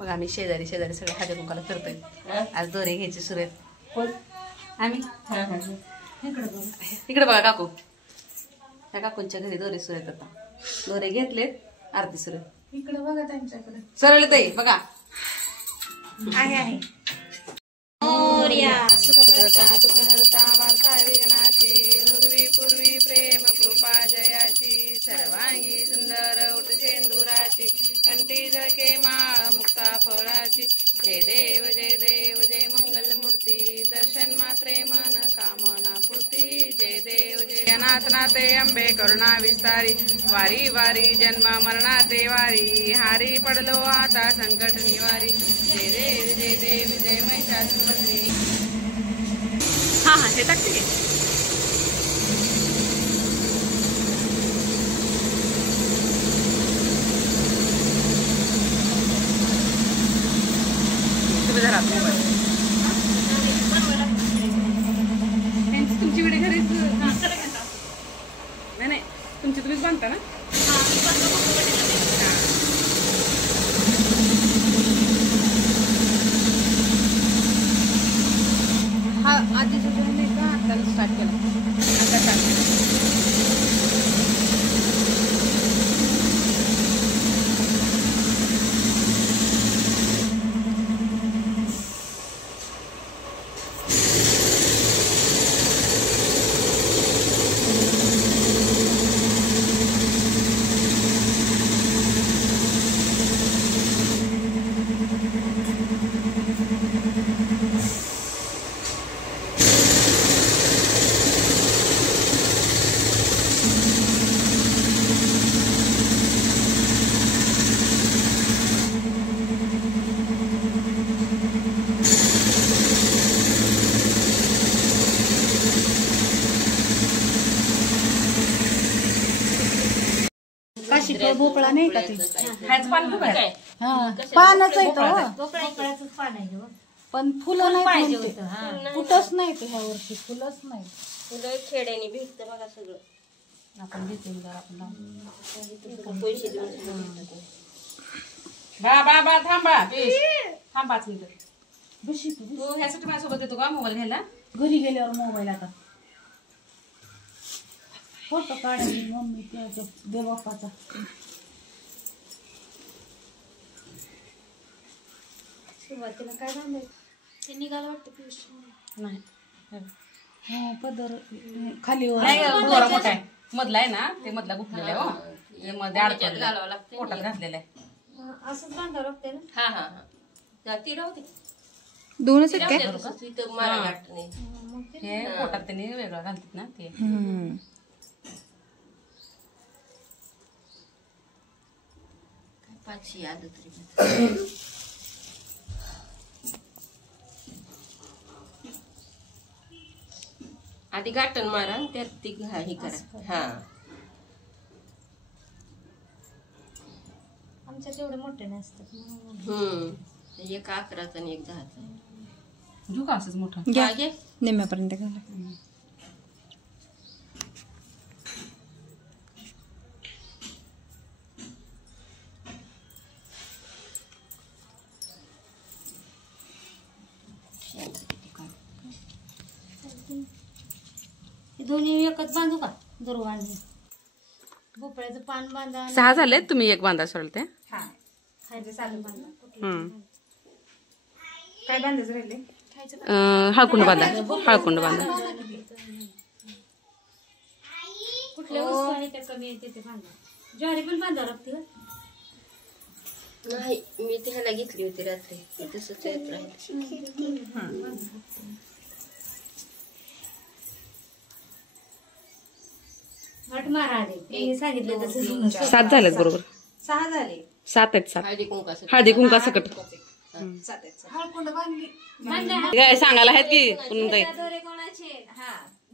बघा आम्ही शेजारी सगळे हळदी कुंकाला फिरतोय. आज दोरे घ्यायचे सुरू आहेत. आम्ही इकडे बघा काकू, त्या काकूंच्या घरी दोरे सुरू आहेत. आता दोरे घेतलेत, आरती सुरू आहे. इकडे बघा त्यांच्याकडे सरळ ताई बघा आहे. मोरया सुखकर्ता दुःखहर्ता वार्ता विघ्नाची नुर्वी पूर्वी प्रेम कृपा जयाची सर्वांगी सुंदर उठसेंदुराची कंठी झळके माळ मुक्ता फळाची जय देव जय मंगल मूर्ती दर्शन मात्रे मन कामना पूर्ती जय देव जय नाथ नाथे अंबे करुणा विस्तारी वारी वारी जन्म मरणाते वारी हारी पडलो आता संकट निवारी जय देव जय महिषासुरमर्दिनी. हा ते टाकते की तुम्ही जरा तुमची वेळी घरीच नाही तुमची तुम्हीच बांधता ना. हा आधीच नाही का आता स्टार्ट केला. आता स्टार्ट केला. भोपळा नाही का ते पानच आहे तो, भोपळ्याचं पान आहे पण फुलं नाही कुठंच नाही ते ह्या वर्षी फुलंच नाही. फुलं खेड्याने भेटतं बघा सगळं. आपण घेते आपण पैसे देऊन बा थांब 5 मिनिटं. तू ह्यासाठी माझ्यासोबत येतो का मोबाईल घ्यायला. घरी गेल्यावर मोबाईल आता फोटो काढायची मम्मी त्याच्या देवबापाचा. सुरुवातीला काय बांधायचं ते निघालं वाटतं पियुष नाही पदर खाली दोरा मोठा आहे मधला आहे ना ते मधला गुंफलेला आहे. हो ते मध्ये अडकवलेलं पोटात घातलेलं आहे. असंच बांधावं लागतंय ना. हा ती राहते दोनच मारा गाठ नाही. हे पोटात त्यांनी वेगळं घालतात ना ते. पाचशे आलं तरी आधी गाठण मारा त्यात ती हे करा. हा आमच्या तेवढे मोठे नसतात. एक 11चा आणि एक 10चा. घेऊ का असंच मोठं निम्म्यापर्यंत घाला. दोन्ही एकच बांधू का दोर बांधले. भोपळ्याचं पान बांधा. 6 झाले. तुम्ही एक बांधा सरळ ते. खायचं चालू बांधा. काय बांधायचं राहिले. हळकुंड बांधा. हळकुंड बांधा. कुठल्या वस्तू आणि त्या कमी येते ते बांधा. ज्वारी पण बांधावं लागते का. नाही मी त्याला घेतली होती रात्री तसंच येत राहील. घट मारा आले सांगितलं तसं. 7 झालेत बरोबर. 6 झाले. 7 आहेत 7. हळदी कुंका सकट हळकुंड बांधली. काय सांगायला आहेत की दोरे कोणाचे.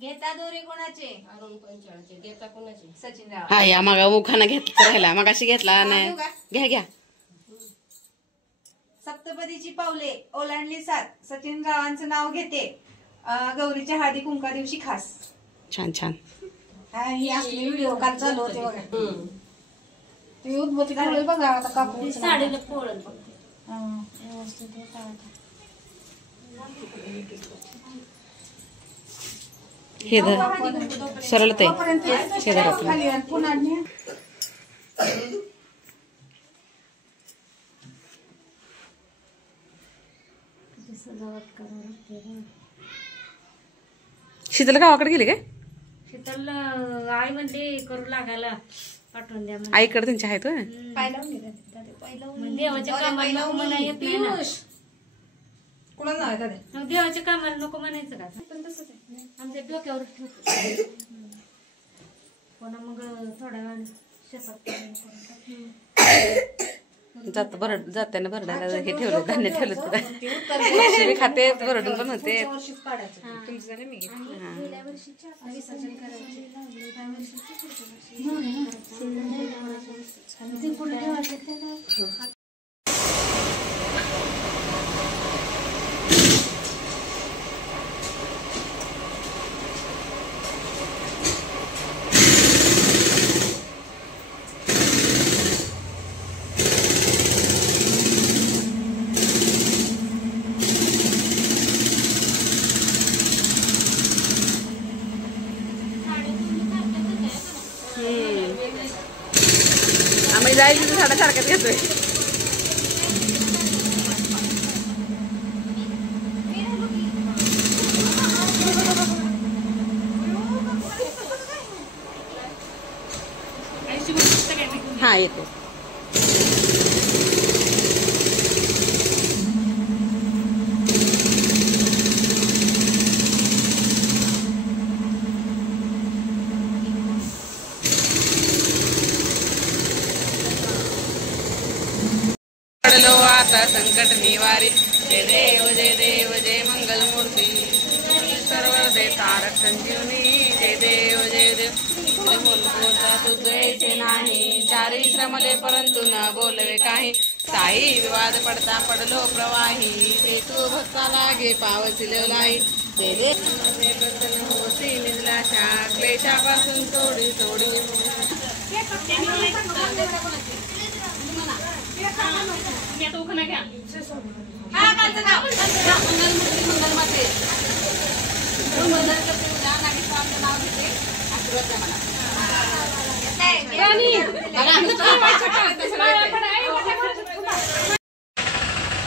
घेता दोरे कोणाचे. अरुण पंचाळचे घेता कोणाचे. सचिन राव. हा या मागा उखाना घेतला राहिला मगाशी घेतला नाही. घ्या सप्तपदीची पावले ओलांडली 7. सचिन रावांचं नाव घेते. गौरीच्या हळदी कुंका दिवशी खास. छान. ही असली व्हिडिओ काल चालू होते बघा. ते उद्भवती बघा आता कापू साडीला पोळल व्यवस्थित होता आता. हे धर सरळ ते हे धर आपलं. पुन्हा सजावट करावं लागते. शीतल गावाकडे गेली काय? शीतल आई म्हणते करू लागायला पाठवून द्या म्हणजे. आईकडे त्यांच्या आहेत होय? देवाच्या कामाला नको म्हणा येत नाही ना. कुणाला नाव आहे दादा? मग देवाच्या कामाला नको म्हणायचं का? आमच्या डोक्यावर ठेवतो. पुन्हा मग थोड्या वेळाने शेतात जाताना भरडायला हे ठेवलं, धान्य ठेवलं. लक्ष्मी खाते भरडून पण होते. आम्ही जायची झाडा सारख्यात घेतोय. हा येतो. पडलो आता संकट निवारी. जय देव जय देव जय मंगल मूर्ती. सर्व दे तारक संजीवनी. जय देव जय देव. बोलता तुझे नाही चारी श्रमले परंतु न बोलवे काही. साई विवाद पडता पडलो प्रवाही. ते तू भक्ता लागे पावसिलो नाही. जय देव होती निजलाशा क्लेशापासून सोडी सोडी.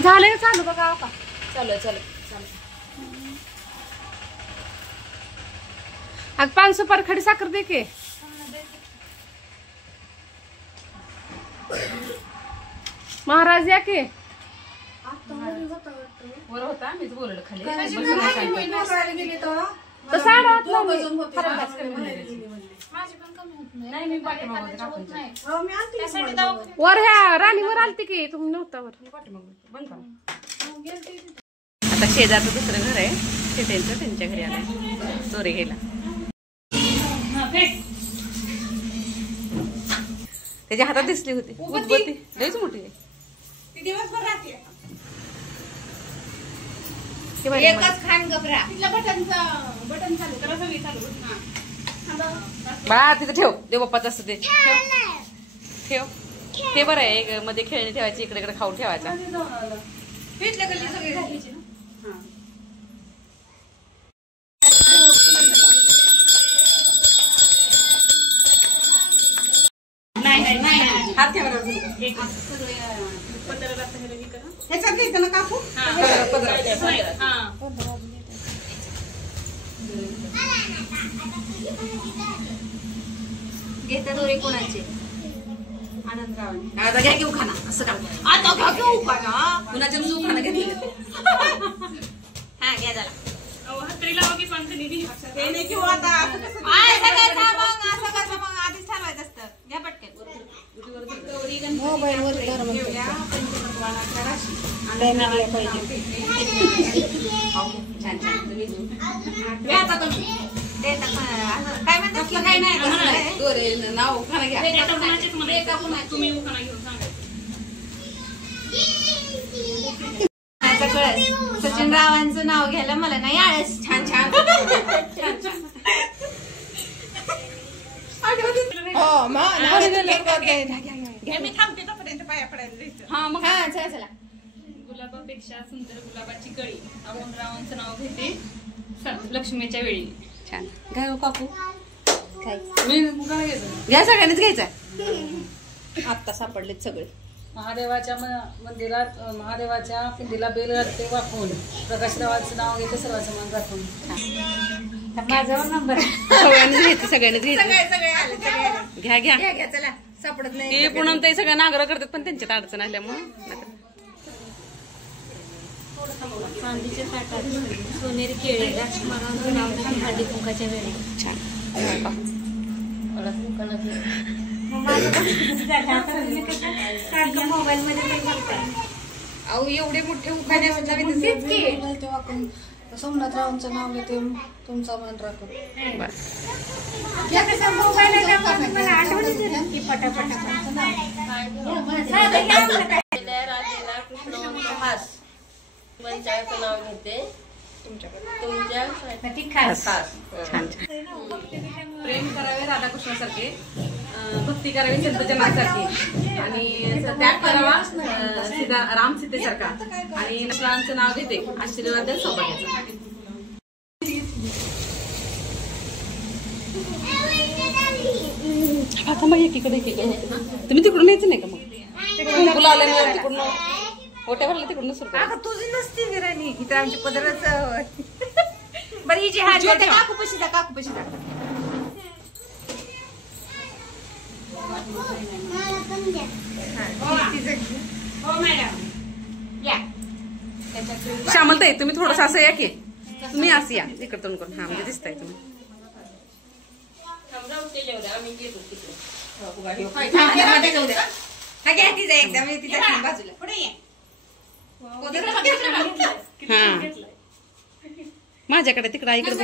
झालंय चालू बघा का. चलो चलो. आज 500 पर खडी साखर दे के. महाराज या के. वर होता मीच बोललो खाली. वर ह्या राणीवर आलती की तुम्ही नव्हता वर. आता शेजारचं दुसरं घर आहे ते त्यांच्या घरी आलंय चोरी घ्यायला. त्याच्या हातात दिसली होती उदबत्ती. लईच मोठी आहे. बाळा तिथं ठेव. देव बाप्पाचं असतं ते ठेव. ते बरं आहे. मध्ये खेळणी ठेवायची. इकडे इकडे खाऊ ठेवायचा. हात ठेवा. घेता दोरे कोणाचे? आनंदरावांनी. आता घ्या घेऊ खाना. असं का आता घ्या घेऊ खाना. कुणाच्या जो खाना घेतलं. हा घ्या झाला. आधीच ठरवायचं असतं. घ्या पटकन. छान छान. काय म्हणतात की काही नाही. दोरे नाव खाना घ्या. सचिन रावांचं नाव घ्यायला मला नाही आळस. छान छान. मी थांबते तोपर्यंत पाया पडायला. हा मग हा चला चला. फुलांपेक्षा सुंदर गुलाबाची कळी अमोल रावांचं नाव घेते लक्ष्मीच्या वेळी. छान. काय हो काकू मी मुगाला घेतो. घ्या, सगळ्यांनीच घ्यायचा. आत्ता सापडलेत सगळे. महादेवाच्या मंदिरात महादेवाच्या पिंडीला बेल घालते वाकून प्रकाशरावांचं नाव घेते सर्वांचं मन राखून. माझ्यावर नंबर सगळ्यांनीच घ्यायचं, सगळ्यांनीच घ्यायचं. सगळे आले, सगळे आले. घ्या घ्या. घ्या, घ्या, चला. सापडत नाही. ते पुन्हा ते सगळ्यांना आग्रह करतात पण त्यांच्यात अडचण आल्यामुळे. चांदीच्या ताटात सोनेरी केळे लक्ष्मणाचं नाव घेते हळदी कुंकाच्या वेळी. छान. सारखं मोबाईल मध्ये पण बघताय. अहो एवढे मोठे उखाणे सोमनाथरावांचं नाव घेते तुमचा मन राखून. बस. मोबाईल आठवण की पटापटा हास पंचायतचं नाव घेते तुमच्या खास. छान छान. प्रेम करावे राधाकृष्णासारखे, भक्ती करावी संत जनासारखी आणि त्याग करावा राम सीतेसारखा आणि लक्ष्मणांचं नाव घेते आशीर्वाद सौभाग्याचा. आता मग एकीकडे तुम्ही तिकडून यायचं नाही का मग? कुंकू लावल्यामुळे तिकडून ओट्या भरला तिकडून सुरू करा. तुझी नसती विराणी इथं आमची पदरच. बरं ही जी हात काकू पशी द्या, काकू पशी द्या. श्यामलताई तुम्ही थोडंसं असं या की, तुम्ही असं या इकडं तोंड करून. हा म्हणजे दिसताय तुम्ही. आम्ही गेलो तिकडे. हा घ्या तिचा एकदा म्हणजे तिच्या बाजूला पुढे ये. हा माझ्याकडे तिकडे इकडे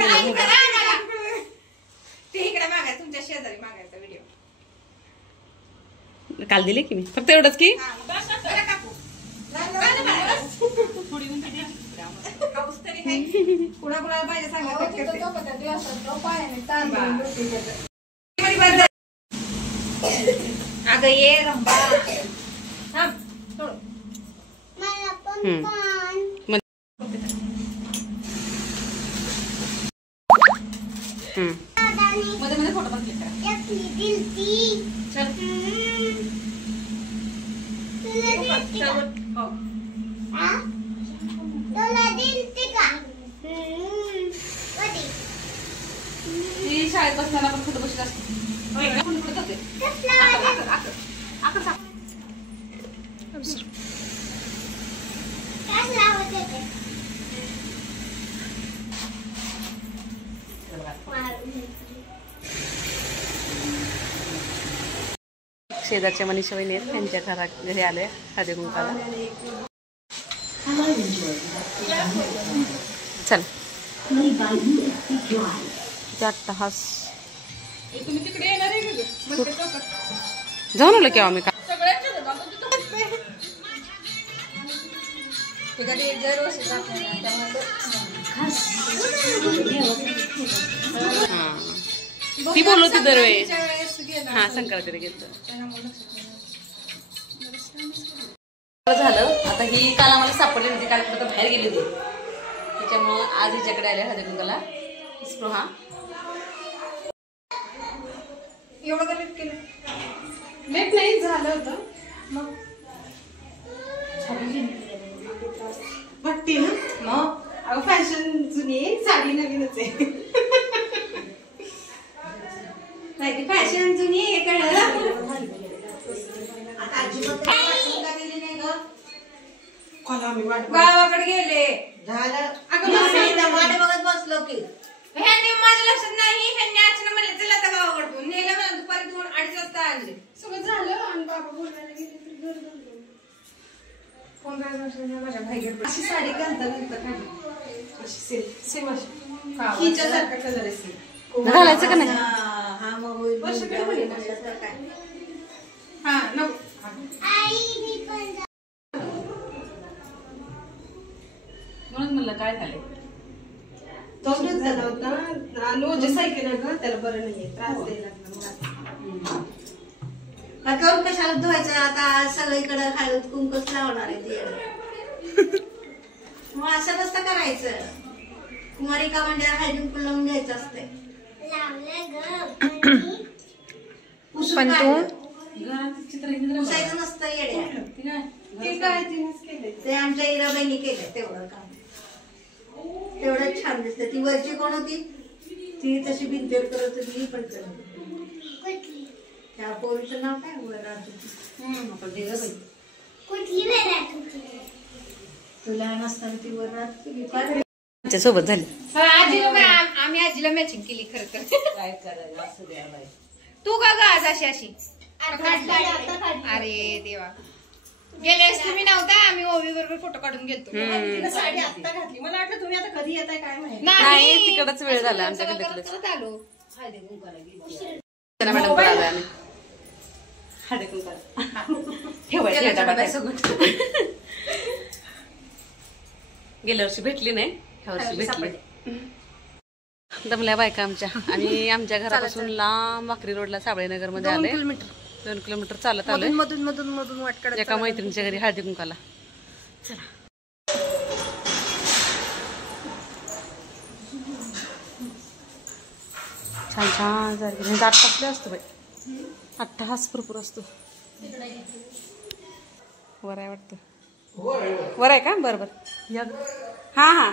ते इकडे मागायचं, तुमच्या शेजारी मागायचा व्हिडिओ. काल दिले की मी फक्त एवढंच की कुणाकुणाला पाहिजे सांगा. अगं ये रंबा थांब थोडं. मध्ये मध्ये फोटो पण क्लिक करा. ती शाळेत बसताना पण कुठं बसत असते. शेजारच्या मनीषा वहिनी आहेत, त्यांच्या घरी आले हळदी कुंकाला. चल अट्टहास. तुम्ही तिकडे येणार आहे का? जाऊन आलो केव्हा मी का. ती बोलवती दरवेळेस. हा संक्रांतीला गेलो झालं. आता ही काल आम्हाला सापडली होती, काल कुठं बाहेर गेली होती, त्याच्यामुळं आज हिच्याकडे आले हळदी कुंकाला. स्पृहा एवढं लेट केलं. लेट नाही झालं होतं मग वाटते ना मग फॅशन जुनी साडी नवीनच आहे. नाही ती फॅशन जुनी आहे कळलं. गावाकडे गेले झालं. वाट बघत बसलो की ह्यांनी माझ्या लक्षात नाही. ह्यांनी अचानक म्हणले चला आता गावाकडून नेलं. मला दुपारी 2-2:30 वाजता आणले. सगळं झालं आणि बाबा बोलायला गेले तरी घर झालं. 15 वर्षांच्या माझ्या भाई अशी साडी घालता अशी सेम अशी हिच्यासारखा कलर आहे. घालायचं का नाही. हा मग हा नको. म्हणून म्हणलं काय झालं. तोंडच झाला होता. नोजे सायकल आहे का त्याला बरं नाहीये, त्रास द्यायला लागला. कशाला धुवायचं आता सगळीकडे हळद कुंकूच लावणार आहे ते. मग असं नसतं करायचं. कुमारिका मंडळाला हळदी कुंकू लावून घ्यायचं असते. पण तू पुसायचं नसतं येड्या. ते आमच्या इरा बहिणी केलं तेवढं काम. तेवढं छान दिसतं. ती वरची कोण होती ती तशी भिंतेर करत होती. ही पण करत त्या पोरीचं नाव काय वरात होती. तुला नसताना ती वरात सोबत झाली. आम्ही आजीला मॅचिंग केली खरं तर. तू का ग आज अशी अशी अरे देवा. गेलेस तुम्ही नव्हता. आम्ही ओवी बरोबर फोटो काढून गेलतो. साडी आता घातली. मला वाटलं तुम्ही आता कधी येताय काय माहिती. नाही तिकडच वेळ झाला आमच्या गल्लीतलं. आलो मॅडम आम्ही गेल्या वर्षी भेटली नाही ह्या वर्षी भेटली. दमल्या बायका आमच्या. आणि आमच्या घरापासून लांब वाकरी रोडला साबळेनगर मध्ये आले. 2 किलोमीटर चालत आलोय. मधून मधून मधून वाटकड एका मैत्रिणीच्या घरी हळदी कुंकाला. चला छान छान झाली. 8 तासले असतो बाई. 8 तास भरपूर असतो. वर आहे वाटतं. वर आहे का? बरं बरं. हा हा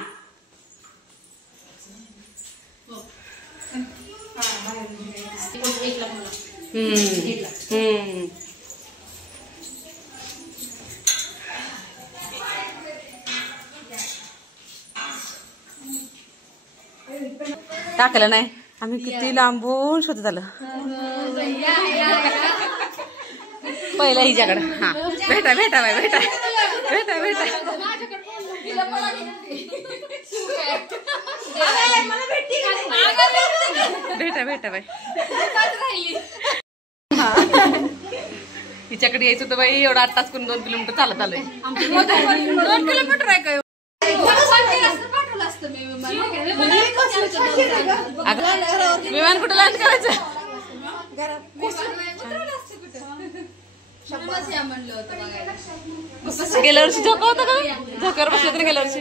टाकलं नाही. आम्ही किती लांबून शोधत आलं. पहिला हिच्याकडे. हा भेटा भेटा बाय भेटा भेटा भेटा भेटा भेटा बाय. हिच्याकडे यायचं होतं बाई. एवढा 8 तास करून 2 किलोमीटर चालत आलोय. 2 किलोमीटर आहे काय? विमान कुठं लँड करायचं? गेल्या वर्षी झोका होता का? झोक्यावर बसलं तरी गेल्या वर्षी.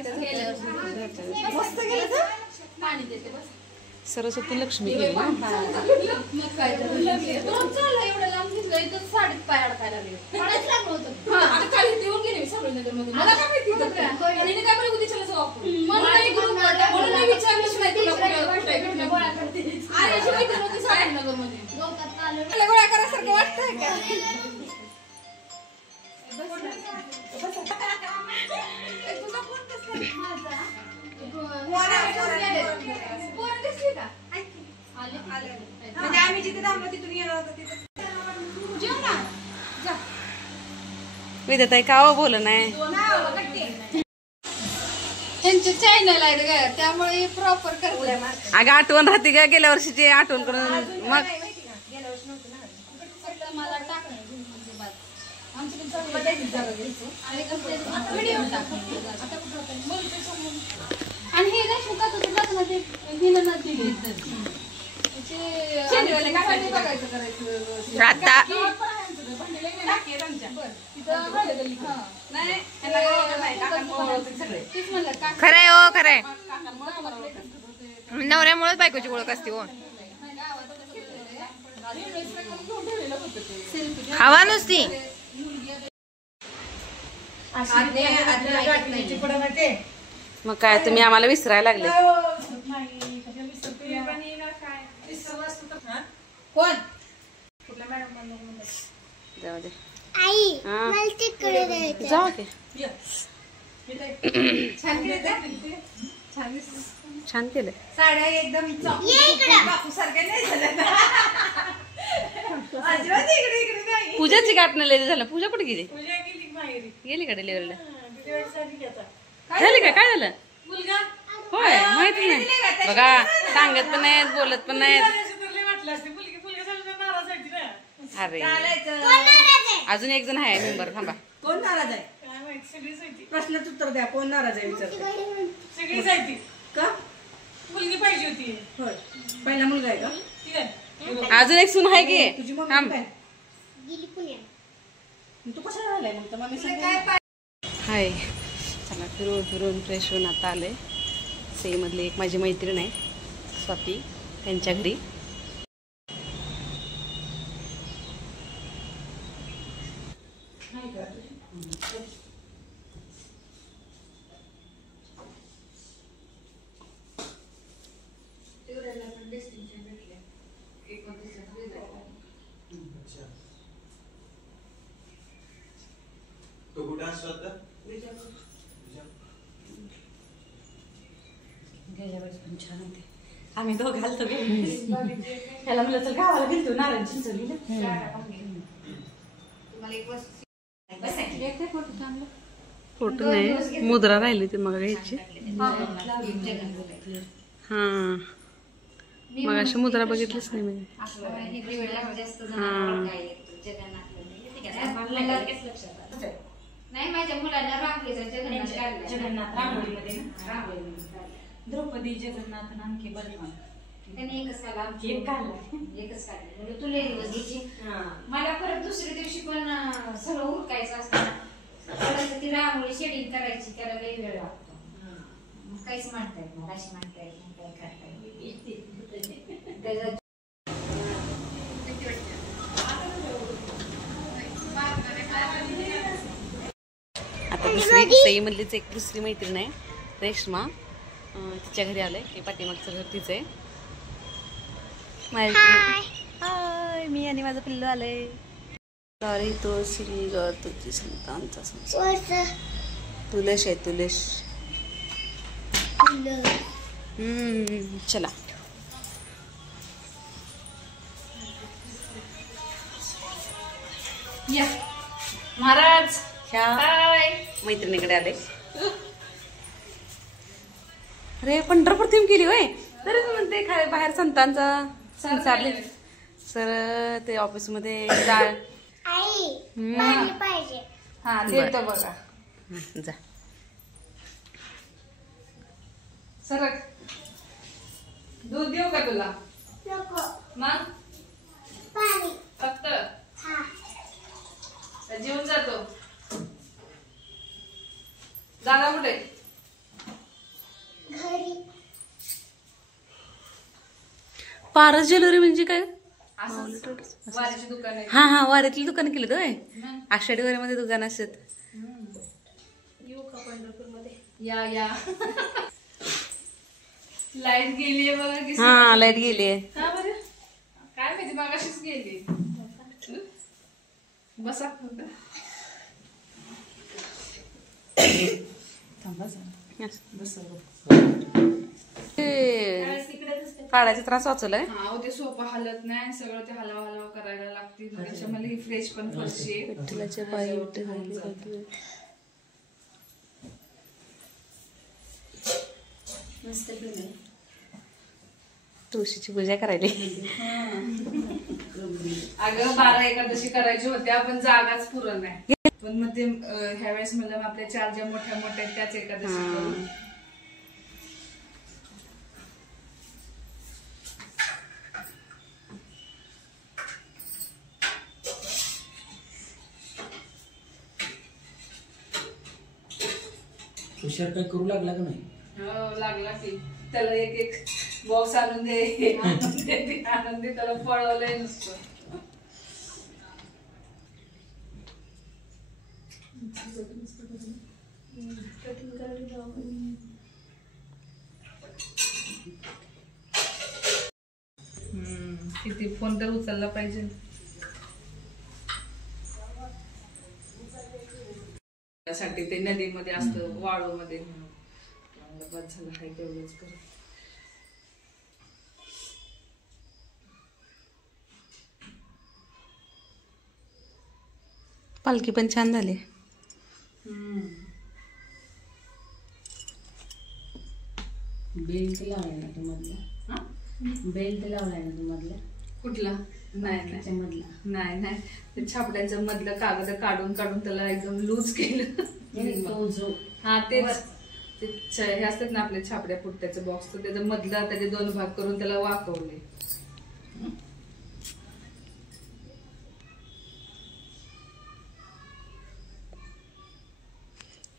सरस्वती लक्ष्मी केली ना. गोळा करायसारखं वाटतंय का? म्हणजे आम्ही जिथे थांबलो तिथून येणार होतो तिथे जेव ना. जा विद्याताई का बोल नाही. त्यांचे चॅनल आहेत का त्यामुळे प्रॉपर करतात. अगं आठवण राहते का गेल्या वर्षीची आठवण करून. मग मला टाकणार आणि हे खरंय हो खरंय. नवऱ्यामुळेच बायकोची ओळख असते हो. हवा नुसती मग काय तुम्ही आम्हाला विसरायला लागले. कोण जाऊ दे. आई जाऊ दे. छान केलं. साड्या एकदम बापू सारख्या नाही झाल्या. अजिबात इकडे इकडे नाही. पूजाची गाठणं लय झालं. पूजा कुठे गेली? पूजा गेली माहेरी. गेली का डिलिव्हरीला? काय झाली का? काय झालं? मुलगा होय माहिती नाही. बघा सांगत पण नाहीत बोलत पण नाहीत. वाटलं असते मुलगी मुलगा झालं नाराज व्हायची ना. अरे अजून एक जण आहे मेंबर. थांबा. कोण नाराज आहे? काय माहिती सगळीच होती. प्रश्नाचं उत्तर द्या. कोण नाराज आहे विचारते. सगळीच आहे ती. का? मुलगी पाहिजे होती. होय पहिला मुलगा आहे का? ठीक आहे. अजून एक सून आहे की. तुझी मम्मी थांब. काय? तू कशाला राहिलाय मग? मम्मी काय हाय चला फिरून फिरून फ्रेश होऊन आता आले. सेमधली एक माझी मैत्रीण आहे स्वाती, त्यांच्या घरी. तो कुठे असतो आता? छान होते. आम्ही दोघं घालतो त्याला म्हणलं तर गावाला गेलतो नारायण चिंचोलीला. फोटो नाही, मुद्रा राहिली ती मग घ्यायची. हा मग अशी मुद्रा बघितलीच नाही मी. नाही माझ्या मुलांना रांगोळीचा जगन्नाथ रांगोळीमध्ये द्रौपदी जगन्नाथ आणखी बलवान त्यांनी एकच काढला, एकच काढला. म्हणजे तुला दिवस मला परत दुसऱ्या दिवशी पण सगळं उरकायचं असतं. ती रांगोळी शेडिंग करायची, त्याला लई वेळ लागतो. काहीच म्हणता येत नाही, अशी म्हणता येत नाही, काय करता येत. आता दुसरी सईमधलीच एक दुसरी मैत्रीण आहे रेश्मा, तिच्या घरी आलंय. ते पाठीमागचं घर तिचं आहे. हाय, मी आणि माझं पिल्लू आलंय. सॉरी तो श्री तुझी संतांचा संसार तुलेश आहे, तुलेश. चला या महाराज ह्या मैत्रिणीकडे आले. अरे पंढरपूर थीम केली होय. तरी तू म्हणते काय बाहेर संतांचा संसार सर ते ऑफिस मध्ये जा. हा देतो बघा. जा सरक. दूध देऊ का तुला? मग फक्त जेवून जातो. दादा कुठे? पारस ज्वेलरी म्हणजे काय? वारीची दुकान आहे. हा हा वारीतली दुकान केली होय. आषाढी वारीमध्ये दुकान असत. येऊ का पंढरपूर मध्ये? या या. लाईट गेलीये बघा की. हा लाईट गेलीये. हा बरं काय माहिती मगाशीच गेली. बसा काढायचा त्रास वाचवलाय. हा ते सोफा हलत नाही, सगळं ते हलवा हलवा करायला लागते. त्याच्यामध्ये ही फ्रेश पण फरशी आहे. विठ्ठलाचे पाय तुळशीची पूजा करायली. अगं 12 एकादशी करायची होत्या पण जागाच पुरत नाही. पण मग ते ह्या वेळेस म्हणलं आपल्या 4 ज्या मोठ्या मोठ्या त्याच एकादशी करू. तुषार काय करू लागला का नाही? हो लागला की. त्याला एक एक बॉक्स आणून दे, आणून दे, त्याला पळवलंय नुसतं. किती फोन तर उचलला पाहिजे. त्यासाठी ते नदीमध्ये असतं, वाळू मध्ये. बस झालं काय तेवढंच कर. पालखी पण छान झाली. बेल्ट लावलाय ना तू मधला? बेल्ट लावलाय ना तू मधला? कुठला? नाही मधला नाही नाही. ते छापड्यांचं मधलं कागद काढून काढून त्याला एकदम लूज केलं. तो जो हा तेच हे असतात ना आपल्या छापड्या पुट्ट्याचं बॉक्स, तर त्याचं मधला त्याचे 2 भाग करून त्याला वाकवले.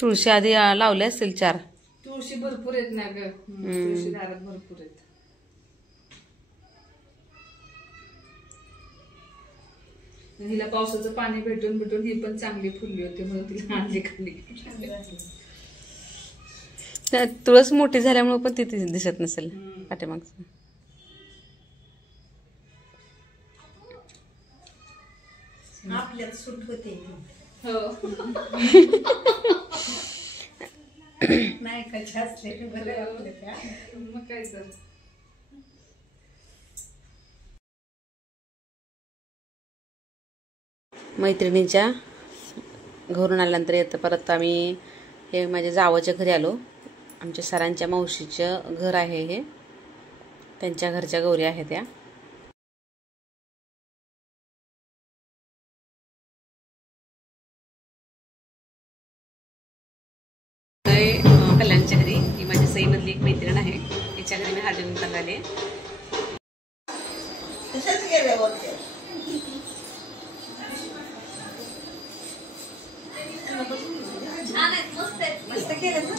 तुळशी आधी लावले असतील 4. तुळशी भरपूर आहेत ना ग. तुळशी दारात भरपूर आहेत. हिला पावसाचं पाणी भेटून भेटून ही पण चांगली फुलली होती म्हणून तिला आणली खाली. तुळस मोठी झाल्यामुळे पण ती दिसत नसेल पाठीमागचं. आपल्यात सूट होते. हो. नाही कशी असले बरं आपल्या त्या. मग काय तर. मैत्रिणीच्या घरून आल्यानंतर येतं परत आम्ही हे माझ्या जावाच्या घरी आलो. आमच्या सरांच्या मावशीचं घर आहे हे. त्यांच्या घरच्या गौरी आहेत त्या. कल्याणच्या घरी ही माझ्या सईमधली एक मैत्रीण आहे. तिच्या घरी मी हळदीकुंकवाला आले. मस्त केलं ना.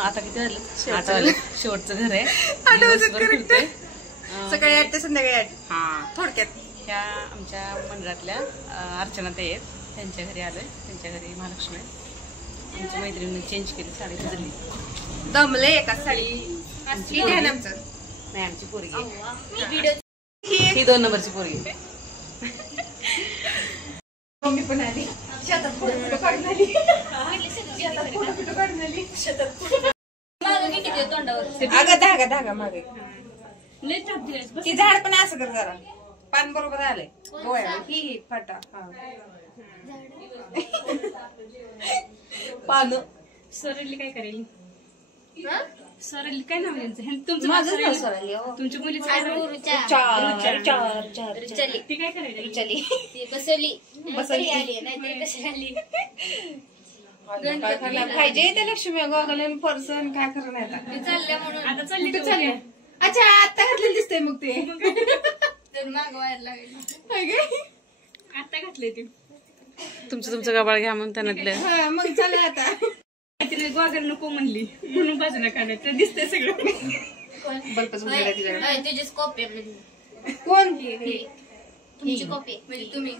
आता किती वाजले? 8 वाजले. शेवटचं घर आहे. सकाळी 8 ते संध्याकाळी 8. हा थोडक्यात ह्या आमच्या मंडळातल्या अर्चना ताई आहेत. त्यांच्या घरी आलोय. त्यांच्या घरी महालक्ष्मी आहे. आमच्या मैत्रिणीने चेंज केली, साडी बदलली. दमले एका साडी. आमची नाही आमची पोरगी ही 2 नंबरची पोरगी. मम्मी पण आली. शेतात फोटो काढून आली. शेतात फोटो काढून आली. अगं धागा मागे. ती झाड पण असं कर जरा. पान बरोबर आलंय. गोळ्या ही फाटा. पान सरली काय करेल? सरली काय नाव यांचं? तुमचं माझं नाव सरली. तुमच्या मुलीचं काय नाव? रुचाली. ती काय करायला? रुचाली. बसली बसली. आली नाही कशी आली. पाहिजे त्या लक्ष्मी गोगल पर्सन काय खरं नाही आता. चालल्या म्हणून आता चालली कुठे चालली? अच्छा आता घातलेलं दिसतंय मग ते. तर मागवायला लागेल. आता घातलंय ते. तुमचं गबाळ घ्या म्हणून त्यांना दिलं. हा मग चाललं आता. तिने गोगल नको म्हणली म्हणून बाजूला काढायचं तर दिसतंय सगळं. बल्बच उजळला तिच्याकडे. तुझीच कॉपी कोण? तुमची कॉपी म्हणजे तुम्ही